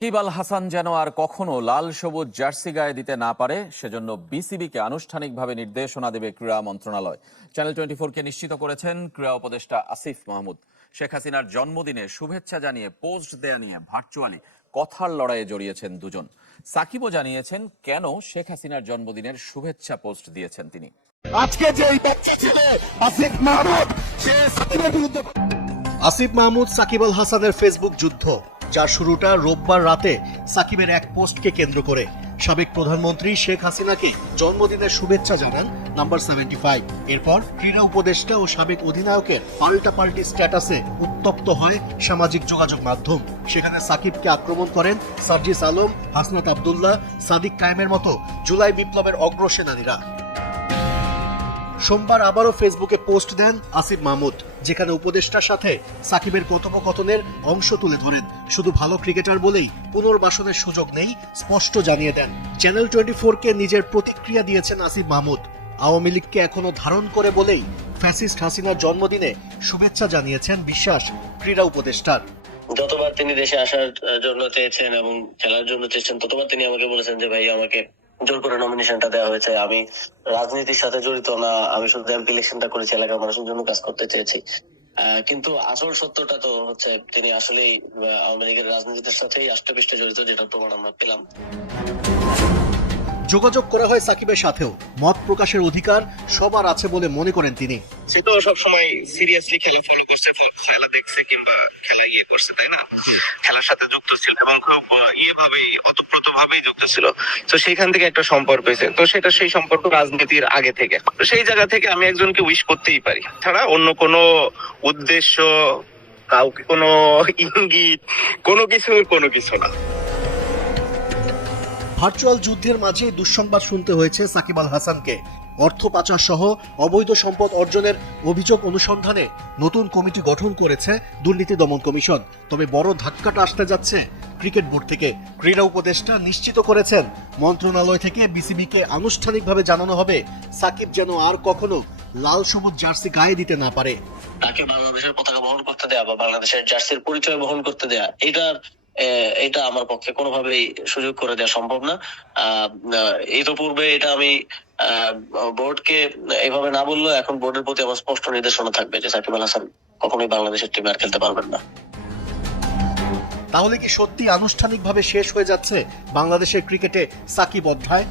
সাকিব আল হাসান যেন আর কখনো লাল সবুজ জার্সি গায়ে দিতে না পারে সেজন্য বিসিবিকে আনুষ্ঠানিকভাবে নির্দেশনা দেবে ক্রীড়া মন্ত্রণালয়। চ্যানেল 24-কে নিশ্চিত করেছেন ক্রীড়া উপদেষ্টা আসিফ মাহমুদ। শেখ হাসিনার জন্মদিনে শুভেচ্ছা জানিয়ে পোস্ট দেয়া নিয়ে ভার্চুয়ালি কথার লড়াইয়ে জড়িয়েছেন দুজন। সাকিবও জানিয়েছেন কেন শেখ হাসিনার জন্মদিনের শুভেচ্ছা পোস্ট দিয়েছেন তিনি। আজকে যে এই বাচ্চা ছেলে আসিফ মাহমুদ, সে সাকিবের বিরুদ্ধে। আসিফ মাহমুদ সাকিব আল হাসানের ফেসবুক যুদ্ধ, যার শুরুটা রোববার রাতে সাকিবের এক পোস্টকে কেন্দ্র করে। সাবেক প্রধানমন্ত্রী শেখ হাসিনাকে জন্মদিনের শুভেচ্ছা জানান নাম্বার 75। এরপর ক্রীড়া উপদেষ্টা ও সাবেক অধিনায়কের পাল্টাপাল্টি স্ট্যাটাসে উত্তপ্ত হয় সামাজিক যোগাযোগ মাধ্যম। সেখানে সাকিবকে আক্রমণ করেন সার্জিস আলম, হাসনাত আব্দুল্লাহ, সাদিক কায়েমের মতো জুলাই বিপ্লবের অগ্রসেনানীরা। সোমবার আবারও ফেসবুকে পোস্ট দেন আসিফ মাহমুদ, যেখানে উপদেষ্টার সাথে সাকিবের কথোপকথনের অংশ তুলে ধরেন। শুধু ভালো ক্রিকেটার বলেই পুনর্বাসনের সুযোগ নেই, স্পষ্ট জানিয়ে দেন। চ্যানেল 24-কে নিজের প্রতিক্রিয়া দিয়েছেন আসিফ মাহমুদ। আওয়ামী লীগকে এখনো ধারণ করে বলেই ফ্যাসিস্ট হাসিনার জন্মদিনে শুভেচ্ছা জানিয়েছেন বিশ্বাস ক্রীড়া উপদেষ্টার। যতবার তিনি দেশে আসার জন্য চেয়েছেন এবং খেলার জন্য চেয়েছেন, ততবার তিনি আমাকে বলেছেন যে ভাই, আমাকে জোর করে নমিনেশনটা দেওয়া হয়েছে, আমি রাজনীতির সাথে জড়িত না, আমি শুধু এমপি ইলেকশনটা করেছি, এলাকার মানুষের জন্য কাজ করতে চেয়েছি। কিন্তু আসল সত্যটা তো হচ্ছে তিনি আসলেই আওয়ামী লীগের রাজনীতির সাথেই আষ্টেপৃষ্টে জড়িত, যেটা প্রমাণ আমরা পেলাম। যোগাযোগ করা হয় সাকিবের সাথেও। মত প্রকাশের অধিকার সবার আছে বলে মনে করেন তিনি। সে তো সবসময় সিরিয়াসলি খেলা ফলো করছে, খেলা দেখছে কিংবা খেলা করছে, তাই না? খেলার সাথে যুক্ত ছিল এবং খুব ভাবেই অতপ্রত ভাবেই যুক্ত ছিল। তো সেইখান থেকে একটা সম্পর্ক হয়েছে, তো সেটা সেই সম্পর্ক রাজনীতির আগে থেকে। তো সেই জায়গা থেকে আমি একজনকে উইশ করতেই পারি, ছাড়া অন্য কোনো উদ্দেশ্য, কাউকে কোনো ইঙ্গিত, কোনো কিছু না। ভার্চুয়াল যুদ্ধের মাঝে দুঃসংবাদ শুনতে হয়েছে সাকিব আল হাসানকে। অর্থ পাচার সহ অবৈধ সম্পদ অর্জনের অভিযোগ অনুসন্ধানে নতুন কমিটি গঠন করেছে দুর্নীতি দমন কমিশন। তবে বড় ধাক্কাটা আসতে যাচ্ছে ক্রিকেট বোর্ড থেকে। ক্রীড়া উপদেষ্টা নিশ্চিত করেছেন মন্ত্রণালয় থেকে বিসিবিকে আনুষ্ঠানিকভাবে জানানো হবে সাকিব যেন আর কখনো লাল সবুজ জার্সি গায়ে দিতে না পারে। তাকে বাংলাদেশের পতাকা বহন করতে দেয়া বা বাংলাদেশের জার্সির পরিচয় বহন করতে দেয়া, এটা আমার পক্ষে কোনোভাবেই সুযোগ করে দেওয়া সম্ভব না। ইতিপূর্বে এটা আমি বোর্ডকে এইভাবে না বললেও এখন বোর্ডের প্রতি আমার স্পষ্ট নির্দেশনা থাকবে যে সাকিব আল হাসান কখনোই বাংলাদেশের টিমে আর খেলতে পারবেন না। তাহলে কি সত্যি আনুষ্ঠানিকভাবে শেষ হয়ে যাচ্ছে বাংলাদেশের ক্রিকেটে সাকিব অধ্যায়?